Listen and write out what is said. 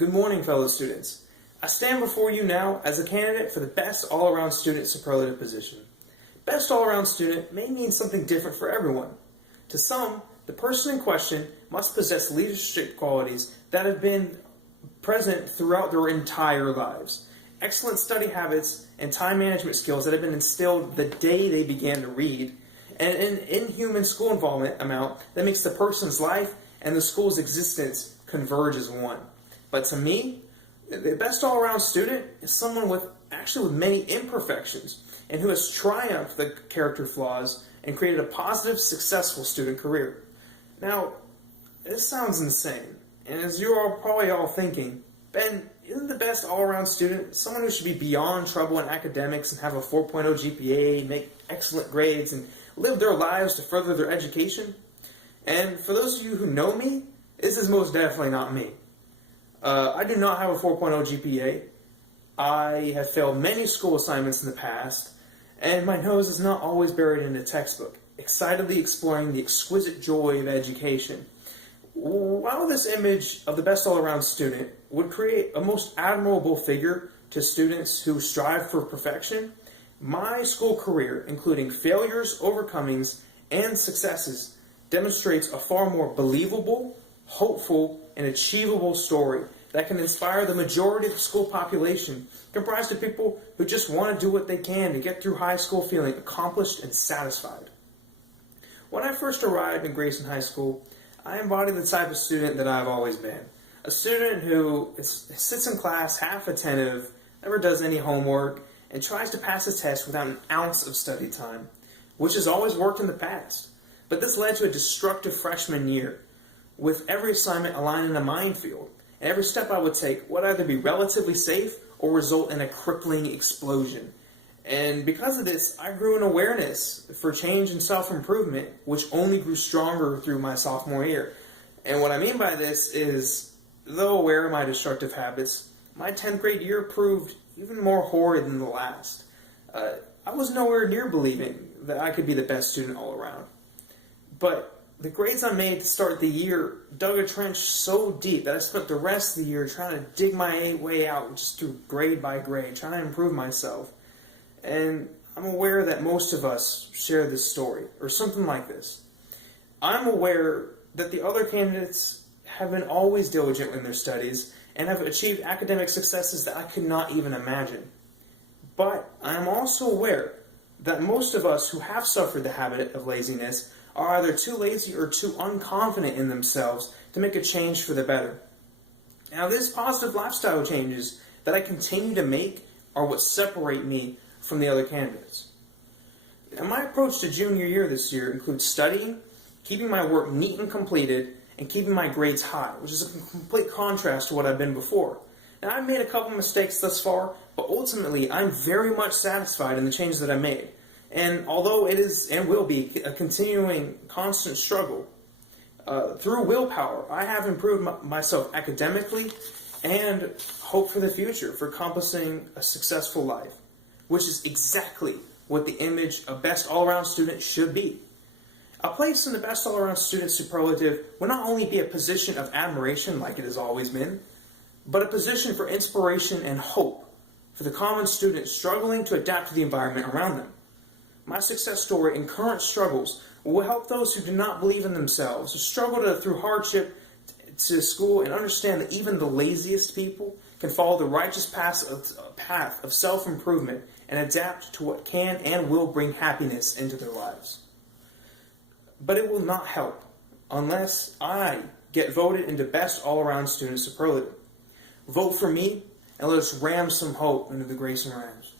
Good morning, fellow students. I stand before you now as a candidate for the Best All-Around Student Superlative position. Best All-Around Student may mean something different for everyone. To some, the person in question must possess leadership qualities that have been present throughout their entire lives. Excellent study habits and time management skills that have been instilled the day they began to read, and an inhuman school involvement amount that makes the person's life and the school's existence converge as one. But to me, the best all-around student is someone with many imperfections and who has triumphed the character flaws and created a positive, successful student career. Now, this sounds insane, and as you're probably all thinking, Ben, isn't the best all-around student someone who should be beyond trouble in academics and have a 4.0 GPA, make excellent grades, and live their lives to further their education? And for those of you who know me, this is most definitely not me. I do not have a 4.0 GPA. I have failed many school assignments in the past, and my nose is not always buried in a textbook, excitedly exploring the exquisite joy of education. While this image of the best all-around student would create a most admirable figure to students who strive for perfection, my school career, including failures, overcomings, and successes, demonstrates a far more believable, hopeful, and achievable story that can inspire the majority of the school population, comprised of people who just want to do what they can to get through high school feeling accomplished and satisfied. When I first arrived in Grayson High School, I embodied the type of student that I've always been. A student who sits in class half attentive, never does any homework, and tries to pass a test without an ounce of study time, which has always worked in the past. But this led to a destructive freshman year, with every assignment aligned in a minefield, and every step I would take would either be relatively safe or result in a crippling explosion. And because of this, I grew an awareness for change and self-improvement, which only grew stronger through my sophomore year. And what I mean by this is, though aware of my destructive habits, my 10th grade year proved even more horrid than the last. I was nowhere near believing that I could be the best student all around. But the grades I made to start the year dug a trench so deep that I spent the rest of the year trying to dig my way out just through grade by grade, trying to improve myself. And I'm aware that most of us share this story, or something like this. I'm aware that the other candidates have been always diligent in their studies and have achieved academic successes that I could not even imagine. But I am also aware that most of us who have suffered the habit of laziness are either too lazy or too unconfident in themselves to make a change for the better. Now, these positive lifestyle changes that I continue to make are what separate me from the other candidates. Now, my approach to junior year this year includes studying, keeping my work neat and completed, and keeping my grades high, which is a complete contrast to what I've been before. Now, I've made a couple mistakes thus far, but ultimately, I'm very much satisfied in the changes that I made. And although it is and will be a continuing constant struggle, through willpower, I have improved myself academically and hope for the future for accomplishing a successful life, which is exactly what the image of best all-around student should be. A place in the best all-around student superlative will not only be a position of admiration like it has always been, but a position for inspiration and hope for the common student struggling to adapt to the environment around them. My success story and current struggles will help those who do not believe in themselves, who struggle through hardship to school, and understand that even the laziest people can follow the righteous path of self-improvement and adapt to what can and will bring happiness into their lives. But it will not help unless I get voted into Best All-Around Student Superlative. Vote for me, and let us ram some hope into the Grayson Rams.